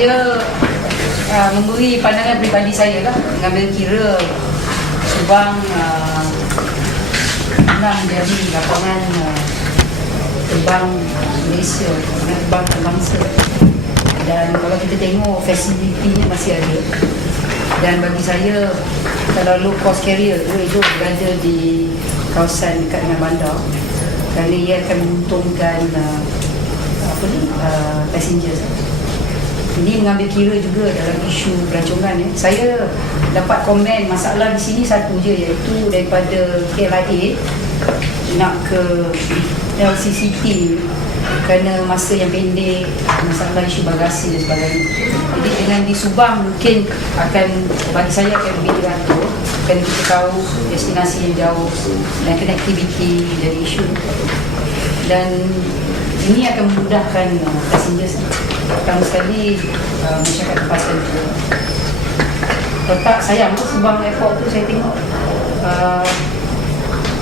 Saya memberi pandangan peribadi saya lah, mengambil kira Subang pernah menjadi lapangan terbang Malaysia, terbang bangsa. Dan kalau kita tengok fasilitinya masih ada. Dan bagi saya, kalau low cost carrier itu berada di kawasan dekat dengan bandar, kerana ia akan menguntungkan passengers. Ini mengambil kira juga dalam isu pelancongan. Saya dapat komen masalah di sini satu je, iaitu daripada KLIA nak ke LCCT kerana masa yang pendek, masalah isu bagasi dan sebagainya. Jadi dengan di Subang mungkin akan, bagi saya akan lebih teratur kerana kita tahu destinasi yang jauh dan connectivity jadi isu. Dan ini akan memudahkan passengers. Pertama sekali masyarakat tempatan juga. Letak sayang tu Subang Airport tu, saya tengok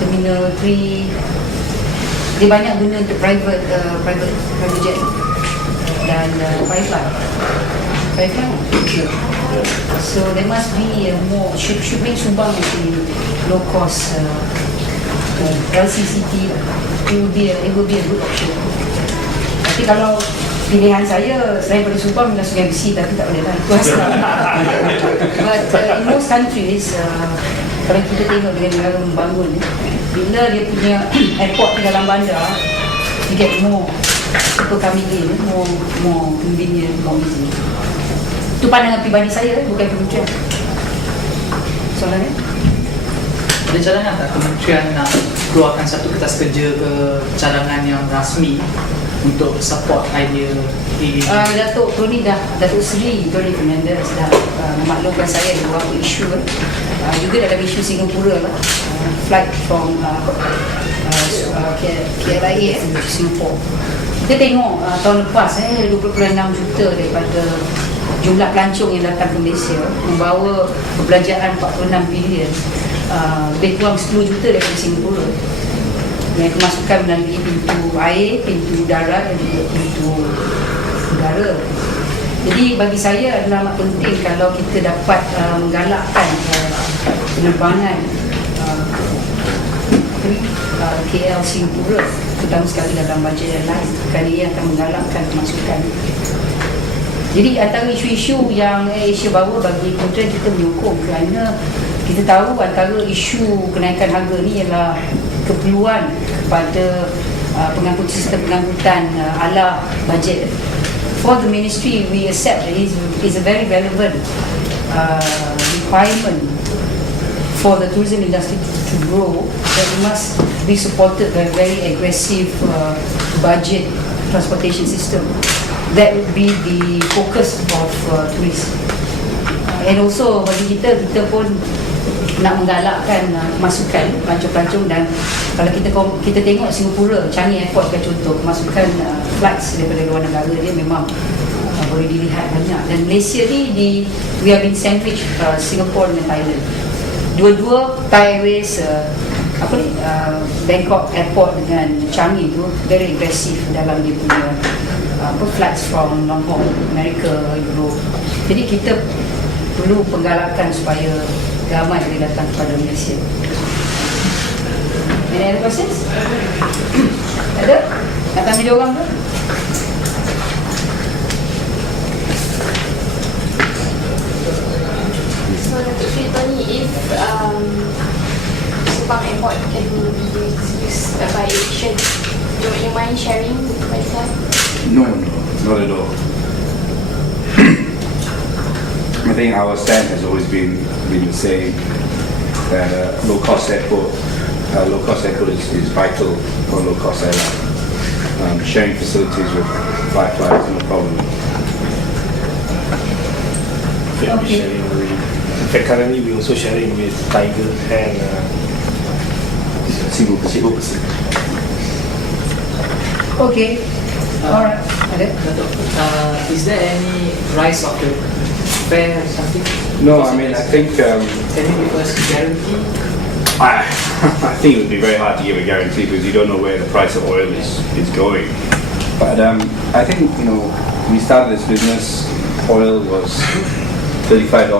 Terminal 3 dia banyak guna untuk private jet dan Firefly. So there must be more, should make Subang low cost LCCT. It will be a good option. Tapi kalau pilihan saya, selain pada Subang dan Sungai Besi, tapi tak boleh lah, itu asal. But in most countries, kalau kita tengok dengan negara membangun, bila dia punya airport di dalam bandar, you get more people coming in, more convenient, more easy. Itu pandangan pribadi saya, bukan kementerian. Soalannya? Ada cadangan tak kementerian nak keluarkan satu kertas kerja ke cadangan yang rasmi untuk support idea ini? Datuk Seri Tony Fernandez dah memaklumkan saya ada beberapa isu juga dalam isu Singapura lah, flight from KLIA to Singapore. Kita tengok tahun lepas 20.6 juta daripada jumlah pelancong yang datang ke Malaysia membawa perbelanjaan 46 bilion, lebih kurang 10 juta daripada Singapura. Yang kemasukan melalui pintu air, pintu darat dan juga pintu udara. Jadi bagi saya adalah amat penting kalau kita dapat menggalakkan penerbangan KL Singapura, terutama sekali dalam bajet yang lain, kerana ia akan menggalakkan pemasukan. Jadi antara isu-isu yang Asia bawa bagi kementerian, kita menyokong kerana kita tahu antara isu kenaikan harga ni ialah keperluan kepada sistem pengangkutan ala bajet. For the ministry, we accept that it is a very relevant requirement for the tourism industry to grow, that it must be supported by a very aggressive budget transportation system. That would be the focus of tourists. And also bagi kita pun nak menggalakkan masukan pelancong-pelancong. Dan kalau kita tengok Singapura, Changi Airport sebagai contoh, masukan flights daripada luar negara dia memang boleh dilihat banyak. Dan Malaysia ni we have been sandwiched Singapore dan Thailand. Dua-dua Thai Airways Bangkok Airport dengan Changi tu very aggressive dalam dia punya flights from long haul, Amerika, Europe. Jadi kita perlu penggalakan supaya ramai boleh datang kepada Malaysia. Any other questions? Ada? Nak tanya dia orang tu? So, Datuk Seri Tony, if Subang Airport can be used by Asian, do you mind sharing with us? No, not at all. I think our stand has always been the same, that low-cost airport is vital for low-cost airline. Sharing facilities with Firefly is no problem. Okay. In fact, currently we're also sharing with Tiger and Cebu Pacific. Okay. Alright. Ada? Is there any rise of the fare or something? No, I mean, I think Can you give us a guarantee? I think it would be very hard to give a guarantee because you don't know where the price of oil is going. But I think we started this business oil was $35.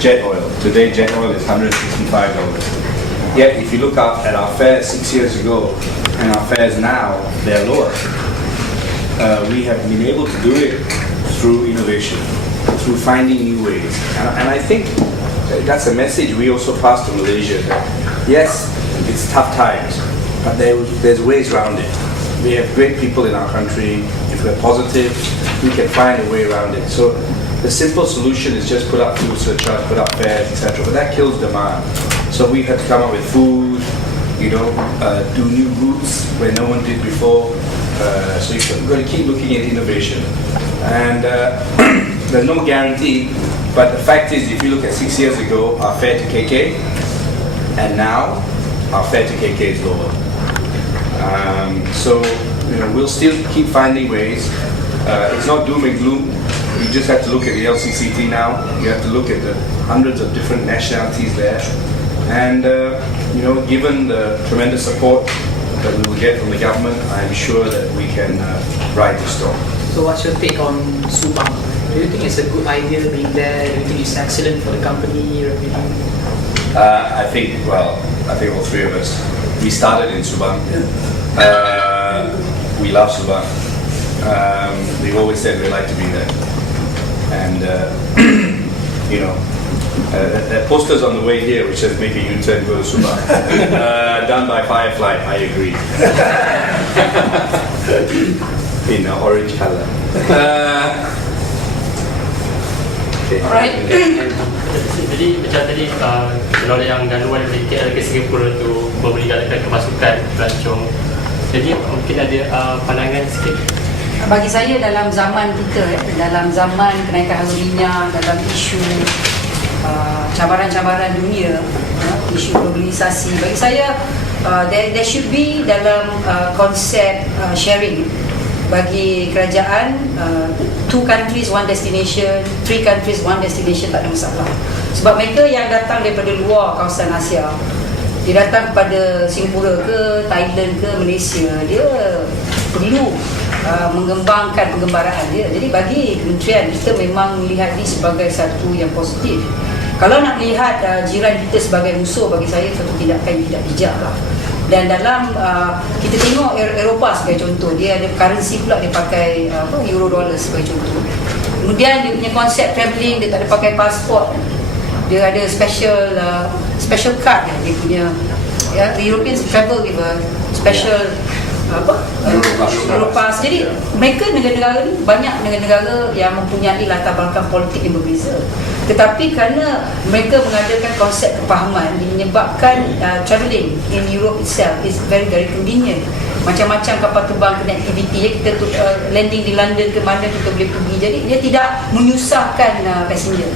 Jet oil. Today, jet oil is $165. Yet, if you look up at our fares 6 years ago and our fares now, they're lower. We have been able to do it through innovation, through finding new ways. And I think that's a message we also pass to Malaysia, that yes, it's tough times, but there's ways around it. We have great people in our country. If we're positive, we can find a way around it. So the simple solution is just put up fuel surcharge, put up fares, etc. But that kills demand. So we had to come up with food, do new routes where no one did before. So you've got to keep looking at innovation. And there's no guarantee, but the fact is, if you look at 6 years ago, our fare to KK, and now our fare to KK is lower. So we'll still keep finding ways. It's not doom and gloom. You just have to look at the LCCT now. You have to look at the hundreds of different nationalities there. And given the tremendous support that we will get from the government, I'm sure that we can ride the storm. So what's your take on Subang? Do you think it's a good idea being there? Do you think it's excellent for the company revenue? I think all three of us, we started in Subang. We love Subang. We've always said we'd like to be there. And, there are posters on the way here which says make a U-turn, go to Subang. Done by Firefly, I agree. In orange color. Okay. Alright. Jadi macam tadi kalau yang gangguan dari KL ke Singapura tu memberikan kemasukan pelancong. Jadi mungkin ada pandangan sikit. Bagi saya dalam zaman kita, dalam zaman kenaikan harga minyak, dalam isu cabaran-cabaran dunia, isu globalisasi, bagi saya there should be dalam konsep sharing bagi kerajaan. 2 countries, 1 destination, 3 countries, 1 destination, tak ada masalah. Sebab mereka yang datang daripada luar kawasan Asia, dia datang kepada Singapura ke, Thailand ke, Malaysia, dia perlu mengembangkan penggembaraan dia. Jadi bagi kementerian, kita memang melihat ini sebagai satu yang positif. Kalau nak melihat jiran kita sebagai musuh, bagi saya satu tindakan yang tidak bijak lah. Dan dalam kita tengok Eropah sebagai contoh, dia ada currency pula, dia pakai euro dollar sebagai contoh. Kemudian dia punya konsep travelling, dia tak ada pakai pasport, dia ada special card dia punya. The Europeans travel with a special Europass. Jadi mereka negara-negara ni, banyak negara-negara yang mempunyai latar belakang politik yang berbeza, tetapi kerana mereka mengadakan konsep kepahaman, menyebabkan travelling in Europe itself is very very convenient. Macam-macam kapal terbang, connectivity, kita landing di London ke mana kita boleh pergi. Jadi dia tidak menyusahkan passenger.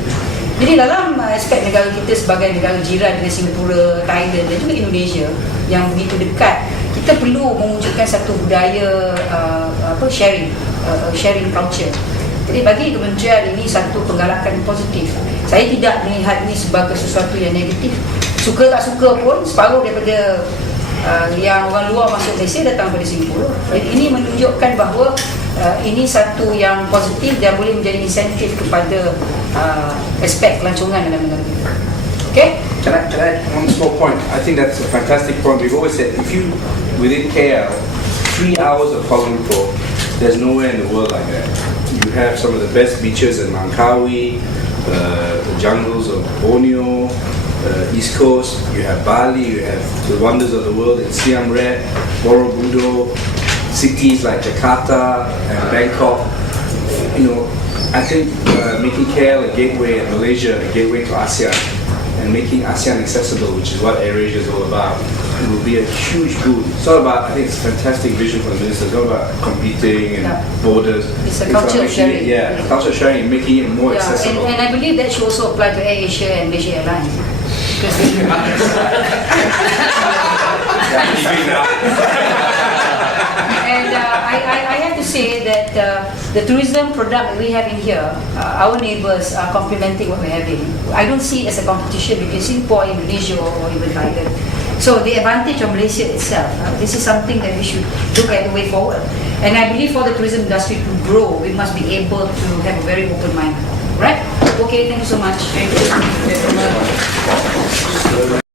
Jadi dalam aspek negara kita sebagai negara jiran dengan Singapura, Thailand dan juga Indonesia yang begitu dekat, kita perlu mewujudkan satu budaya sharing culture. Jadi bagi kementerian ini satu penggalakan positif. Saya tidak melihat ini sebagai sesuatu yang negatif. Suka tak suka pun, separuh daripada yang orang luar masuk Malaysia datang pada Singapura. Jadi ini menunjukkan bahawa ini satu yang positif dan boleh menjadi insentif kepada aspek pelancongan dalam negara kita. Okay? Can I add one small point? I think that's a fantastic point. We've always said, if you, within KL, 3 hours of Kuala Lumpur, there's nowhere in the world like that. You have some of the best beaches in Langkawi, the jungles of Borneo, East Coast, you have Bali, you have the wonders of the world in Siam Reap, Borobudur, cities like Jakarta and Bangkok. I think making KL a gateway and Malaysia a gateway to ASEAN, and making ASEAN accessible, which is what AirAsia is all about, it will be a huge boon. It's not about, I think it's a fantastic vision for the minister, it's not about competing and borders. It's a culture of sharing. A culture of sharing and making it more accessible. And I believe that should also apply to AirAsia and Malaysia Airlines. And I have to say that the tourism product that we have in here, our neighbours are complementing what we're having. I don't see it as a competition between Singapore, Indonesia or even Thailand. So the advantage of Malaysia itself, this is something that we should look at the way forward. And I believe for the tourism industry to grow, we must be able to have a very open mind. Right? Okay, thank you so much. Thank you.